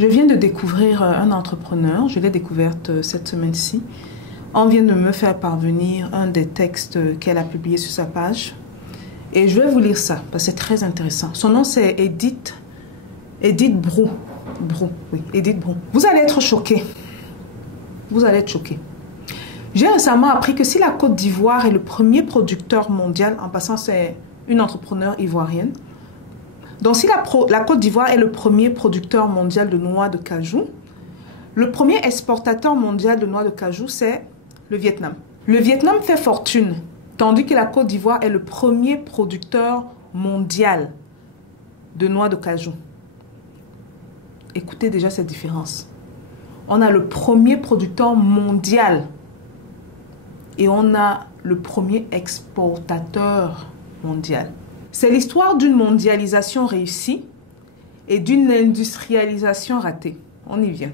Je viens de découvrir un entrepreneur, je l'ai découverte cette semaine-ci. On vient de me faire parvenir un des textes qu'elle a publié sur sa page. Et je vais vous lire ça, parce que c'est très intéressant. Son nom, c'est Edith Brou. Oui, Edith Brou. Vous allez être choqués. Vous allez être choqués. J'ai récemment appris que si la Côte d'Ivoire est le premier producteur mondial, en passant, c'est une entrepreneure ivoirienne. Donc, si la Côte d'Ivoire est le premier producteur mondial de noix de cajou, le premier exportateur mondial de noix de cajou, c'est le Vietnam. Le Vietnam fait fortune, tandis que la Côte d'Ivoire est le premier producteur mondial de noix de cajou. Écoutez déjà cette différence. On a le premier producteur mondial et on a le premier exportateur mondial. C'est l'histoire d'une mondialisation réussie et d'une industrialisation ratée. On y vient.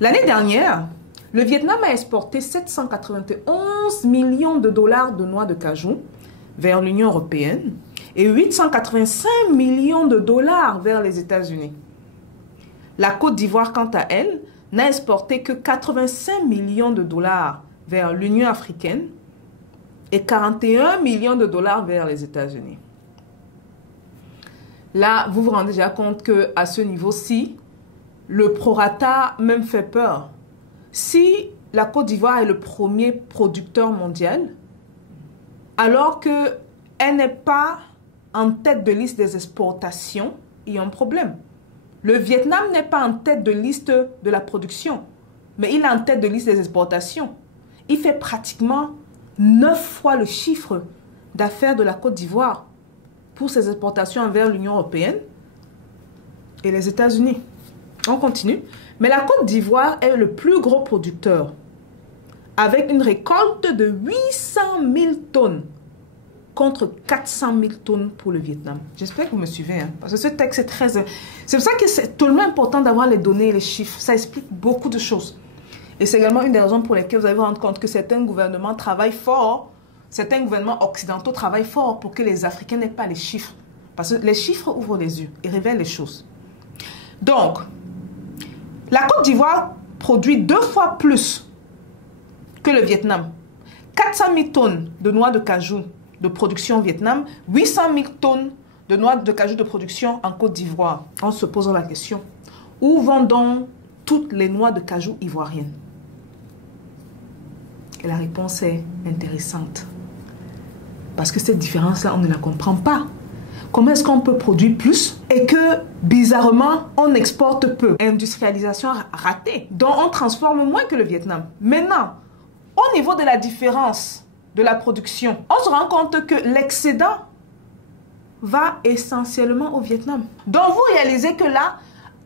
L'année dernière, le Vietnam a exporté 791 millions de dollars de noix de cajou vers l'Union européenne et 885 millions de dollars vers les États-Unis. La Côte d'Ivoire, quant à elle, n'a exporté que 85 millions de dollars vers l'Union africaine et 41 millions de dollars vers les États-Unis. Là, vous vous rendez déjà compte qu'à ce niveau-ci, le prorata même fait peur. Si la Côte d'Ivoire est le premier producteur mondial, alors qu'elle n'est pas en tête de liste des exportations, il y a un problème. Le Vietnam n'est pas en tête de liste de la production, mais il est en tête de liste des exportations. Il fait pratiquement 9 fois le chiffre d'affaires de la Côte d'Ivoire pour ses exportations envers l'Union européenne et les États-Unis. On continue. Mais la Côte d'Ivoire est le plus gros producteur avec une récolte de 800 000 tonnes contre 400 000 tonnes pour le Vietnam. J'espère que vous me suivez, hein, parce que ce texte est très... C'est pour ça que c'est tellement important d'avoir les données et les chiffres. Ça explique beaucoup de choses. Et c'est également une des raisons pour lesquelles vous allez vous rendre compte que certains gouvernements travaillent fort, certains gouvernements occidentaux travaillent fort pour que les Africains n'aient pas les chiffres. Parce que les chiffres ouvrent les yeux et révèlent les choses. Donc, la Côte d'Ivoire produit 2 fois plus que le Vietnam. 400 000 tonnes de noix de cajou de production au Vietnam, 800 000 tonnes de noix de cajou de production en Côte d'Ivoire. On se pose la question, où vont donc toutes les noix de cajou ivoiriennes? Et la réponse est intéressante. Parce que cette différence-là, on ne la comprend pas. Comment est-ce qu'on peut produire plus et que, bizarrement, on exporte peu? Industrialisation ratée. Donc, on transforme moins que le Vietnam. Maintenant, au niveau de la différence de la production, on se rend compte que l'excédent va essentiellement au Vietnam. Donc, vous réalisez que là,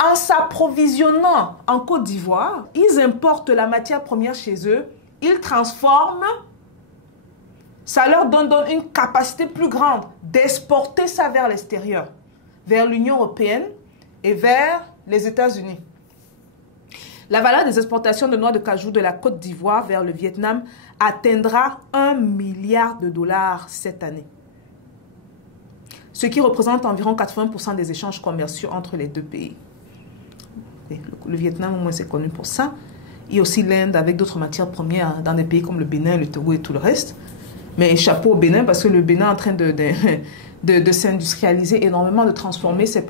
en s'approvisionnant en Côte d'Ivoire, ils importent la matière première chez eux, ils transforment, ça leur donne une capacité plus grande d'exporter ça vers l'extérieur, vers l'Union européenne et vers les États-Unis. La valeur des exportations de noix de cajou de la Côte d'Ivoire vers le Vietnam atteindra 1 milliard de dollars cette année, ce qui représente environ 80% des échanges commerciaux entre les deux pays. Le Vietnam, au moins, c'est connu pour ça. Il y a aussi l'Inde avec d'autres matières premières dans des pays comme le Bénin, le Togo et tout le reste. Mais chapeau au Bénin parce que le Bénin est en train de s'industrialiser énormément, de transformer ses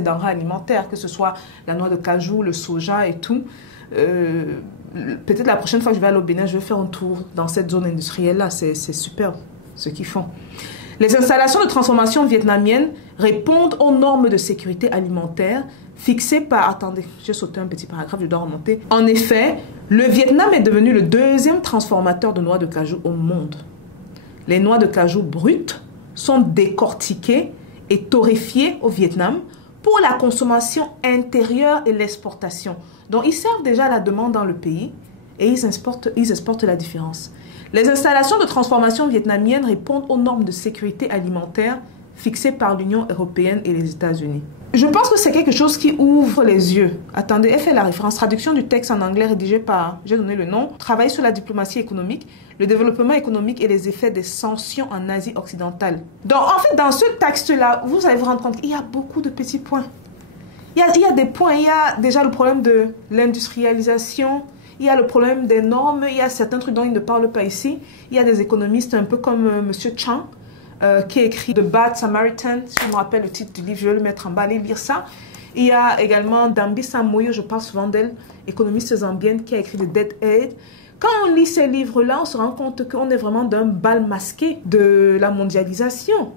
denrées alimentaires, que ce soit la noix de cajou, le soja et tout. Peut-être la prochaine fois que je vais aller au Bénin, je vais faire un tour dans cette zone industrielle-là. C'est superbe ce qu'ils font. Les installations de transformation vietnamiennes répondent aux normes de sécurité alimentaire fixées par... Attendez, j'ai sauté un petit paragraphe, je dois remonter. En effet, le Vietnam est devenu le 2e transformateur de noix de cajou au monde. Les noix de cajou brutes sont décortiquées et torréfiées au Vietnam pour la consommation intérieure et l'exportation. Donc, ils servent déjà à la demande dans le pays et ils exportent la différence. Les installations de transformation vietnamiennes répondent aux normes de sécurité alimentaire fixées par l'Union européenne et les États-Unis. Je pense que c'est quelque chose qui ouvre les yeux. Attendez, elle fait la référence. Traduction du texte en anglais rédigé par, j'ai donné le nom, Travail sur la diplomatie économique, le développement économique et les effets des sanctions en Asie occidentale. Donc, en fait, dans ce texte-là, vous allez vous rendre compte qu'il y a beaucoup de petits points. Il y a des points. Il y a déjà le problème de l'industrialisation. Il y a le problème des normes. Il y a certains trucs dont ils ne parlent pas ici. Il y a des économistes un peu comme M. Chang, qui a écrit The Bad Samaritan. Si je me rappelle le titre du livre, je vais le mettre en bas, allez lire ça. Il y a également Dambisa Moyo, je parle souvent d'elle, économiste zambienne, qui a écrit The Dead Aid. Quand on lit ces livres-là, on se rend compte qu'on est vraiment d'un bal masqué de la mondialisation,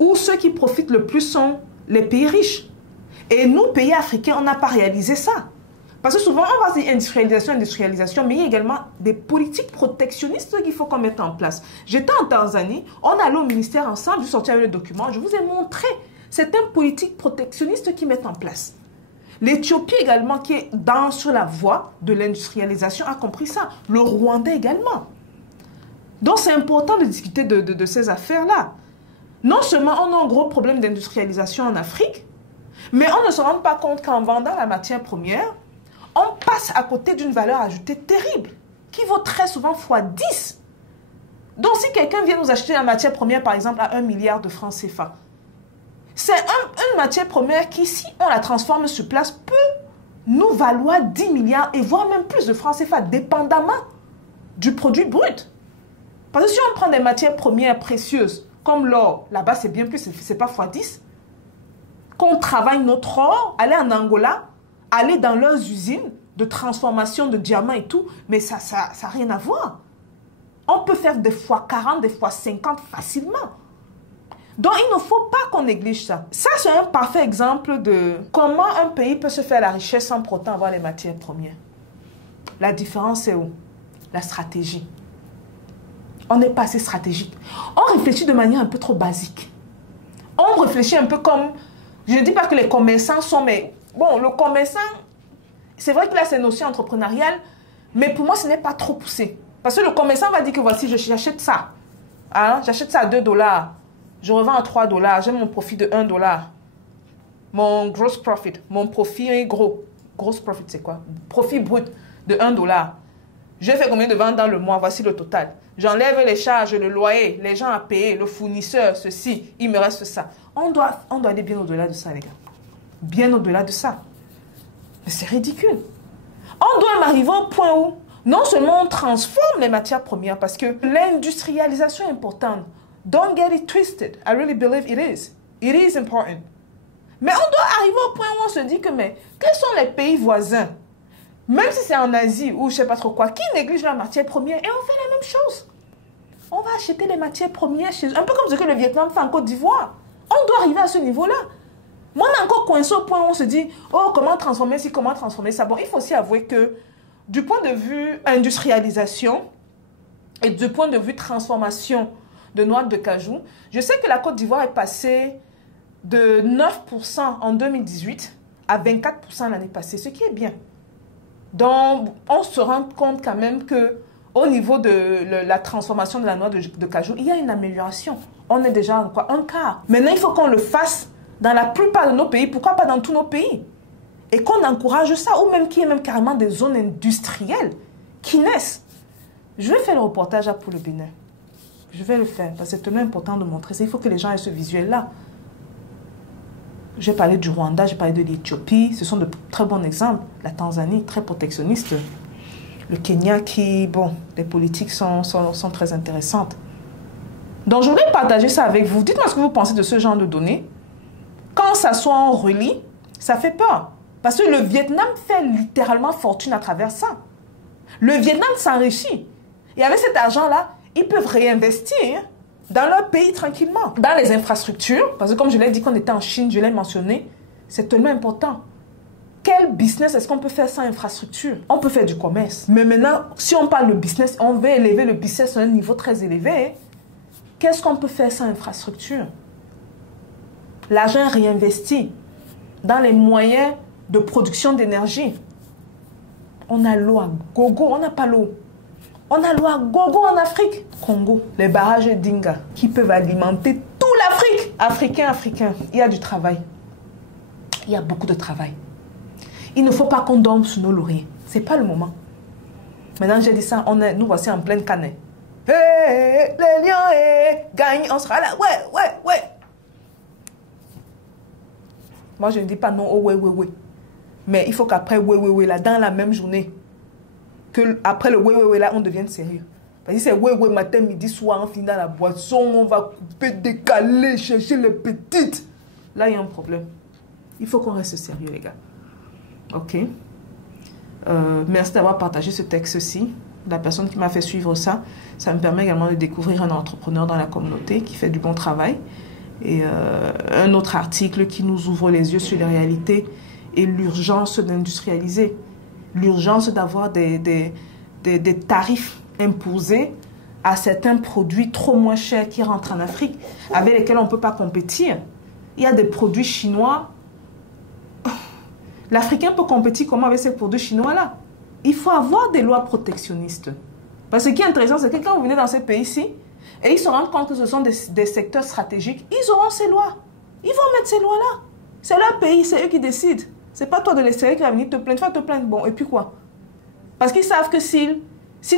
où ceux qui profitent le plus sont les pays riches. Et nous, pays africains, on n'a pas réalisé ça. Parce que souvent, on va dire industrialisation, mais il y a également des politiques protectionnistes qu'il faut qu'on mette en place. J'étais en Tanzanie, on est allé au ministère ensemble, je suis sorti avec le document, je vous ai montré certaines politiques protectionnistes qui mettent en place. L'Éthiopie également, qui est sur la voie de l'industrialisation, a compris ça. Le Rwanda également. Donc c'est important de discuter de ces affaires-là. Non seulement on a un gros problème d'industrialisation en Afrique, mais on ne se rend pas compte qu'en vendant la matière première, on passe à côté d'une valeur ajoutée terrible, qui vaut très souvent x10. Donc si quelqu'un vient nous acheter la matière première, par exemple, à 1 milliard de francs CFA, c'est une matière première qui, si on la transforme sur place, peut nous valoir 10 milliards et voire même plus de francs CFA, dépendamment du produit brut. Parce que si on prend des matières premières précieuses, comme l'or, là-bas c'est bien plus, c'est pas x10, qu'on travaille notre or, aller en Angola, aller dans leurs usines de transformation de diamants et tout, mais ça n'a rien à voir. On peut faire des fois 40, des fois 50 facilement. Donc, il ne faut pas qu'on néglige ça. Ça, c'est un parfait exemple de comment un pays peut se faire la richesse sans pour autant avoir les matières premières. La différence, c'est où? La stratégie. On n'est pas assez stratégique. On réfléchit de manière un peu trop basique. On réfléchit un peu comme... Je ne dis pas que les commerçants sont... Mais bon, le commerçant, c'est vrai qu'il a ses notions entrepreneuriales, mais pour moi, ce n'est pas trop poussé. Parce que le commerçant va dire que voici, j'achète ça. Hein? J'achète ça à 2 $. Je revends à 3 $. J'ai mon profit de 1 $. Mon gross profit. Mon profit est gros. Gross profit, c'est quoi? Profit brut de 1 $. Je fais combien de ventes dans le mois? Voici le total. J'enlève les charges, le loyer, les gens à payer, le fournisseur, ceci. Il me reste ça. On doit aller bien au-delà de ça, les gars. Bien au-delà de ça. Mais c'est ridicule. On doit arriver au point où non seulement on transforme les matières premières, parce que l'industrialisation est importante. Don't get it twisted. I really believe it is. It is important. Mais on doit arriver au point où on se dit que, mais, quels sont les pays voisins, même si c'est en Asie ou je ne sais pas trop quoi, qui négligent la matière première et on fait la même chose. On va acheter les matières premières chez eux. Un peu comme ce que le Vietnam fait en Côte d'Ivoire. On doit arriver à ce niveau-là. Moi, on est encore coincé au point où on se dit, oh, comment transformer ci, comment transformer ça. Bon, il faut aussi avouer que du point de vue industrialisation et du point de vue transformation de noix de cajou, je sais que la Côte d'Ivoire est passée de 9% en 2018 à 24% l'année passée, ce qui est bien. Donc, on se rend compte quand même que au niveau de la transformation de la noix de cajou, il y a une amélioration. On est déjà à quoi? Un quart. Maintenant, il faut qu'on le fasse dans la plupart de nos pays. Pourquoi pas dans tous nos pays? Et qu'on encourage ça, ou même qu'il y ait même carrément des zones industrielles qui naissent. Je vais faire le reportage pour le Bénin. Je vais le faire, parce que c'est tellement important de montrer ça. Il faut que les gens aient ce visuel-là. J'ai parlé du Rwanda, j'ai parlé de l'Éthiopie. Ce sont de très bons exemples. La Tanzanie, très protectionniste. Le Kenya qui, bon, les politiques sont très intéressantes. Donc, je voudrais partager ça avec vous. Dites-moi ce que vous pensez de ce genre de données. Quand ça soit en relis, ça fait peur. Parce que le Vietnam fait littéralement fortune à travers ça. Le Vietnam s'enrichit. Et avec cet argent-là, ils peuvent réinvestir dans leur pays tranquillement. Dans les infrastructures, parce que comme je l'ai dit quand on était en Chine, je l'ai mentionné, c'est tellement important. Quel business est-ce qu'on peut faire sans infrastructure? On peut faire du commerce. Mais maintenant, si on parle de business, on veut élever le business à un niveau très élevé. Qu'est-ce qu'on peut faire sans infrastructure? L'argent est réinvesti dans les moyens de production d'énergie. On a l'eau à gogo, on n'a pas l'eau. On a l'eau à gogo en Afrique. Congo, les barrages d'Inga qui peuvent alimenter toute l'Afrique. Africain. Il y a du travail. Il y a beaucoup de travail. Il ne faut pas qu'on dorme sur nos lauriers. Ce n'est pas le moment. Maintenant, j'ai dit ça, nous voici en pleine canne. Hey, les lions, gagnent, on sera là. Ouais. Moi, je ne dis pas non, oh oui, oui, oui. Mais il faut qu'après oui, oui, oui, là, dans la même journée, que après le oui, oui, oui, là, on devienne sérieux. Parce que c'est oui, oui, matin, midi, soir, on finit dans la boisson, on va couper, décaler, chercher les petites. Là, il y a un problème. Il faut qu'on reste sérieux, les gars. Ok. Merci d'avoir partagé ce texte-ci. La personne qui m'a fait suivre ça, ça me permet également de découvrir un entrepreneur dans la communauté qui fait du bon travail. Et un autre article qui nous ouvre les yeux sur les réalités et l'urgence d'industrialiser. L'urgence d'avoir des tarifs imposés à certains produits trop moins chers qui rentrent en Afrique, avec lesquels on ne peut pas compétir. Il y a des produits chinois. L'Africain peut compétir comment avec ces produits chinois-là? Il faut avoir des lois protectionnistes. Parce que ce qui est intéressant, c'est que quand vous venez dans ces pays-ci, et ils se rendent compte que ce sont des secteurs stratégiques, ils auront ces lois. Ils vont mettre ces lois-là. C'est leur pays, c'est eux qui décident. C'est pas toi de l'extérieur qui va venir te plaindre. Tu vas te plaindre, bon, et puis quoi? Parce qu'ils savent que s'ils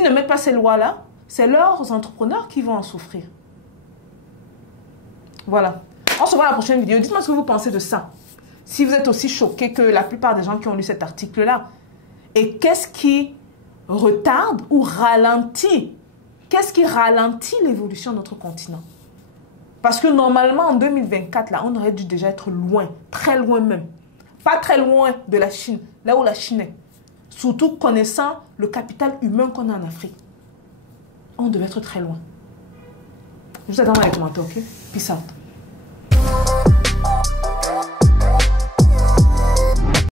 ne mettent pas ces lois-là, c'est leurs entrepreneurs qui vont en souffrir. Voilà. On se voit à la prochaine vidéo. Dites-moi ce que vous pensez de ça. Si vous êtes aussi choqués que la plupart des gens qui ont lu cet article-là. Et qu'est-ce qui retarde ou ralentit? Qu'est-ce qui ralentit l'évolution de notre continent? Parce que normalement, en 2024, là, on aurait dû déjà être loin, très loin même. Pas très loin de la Chine, là où la Chine est. Surtout connaissant le capital humain qu'on a en Afrique. On devait être très loin. Je vous attends dans les commentaires, ok? Peace out.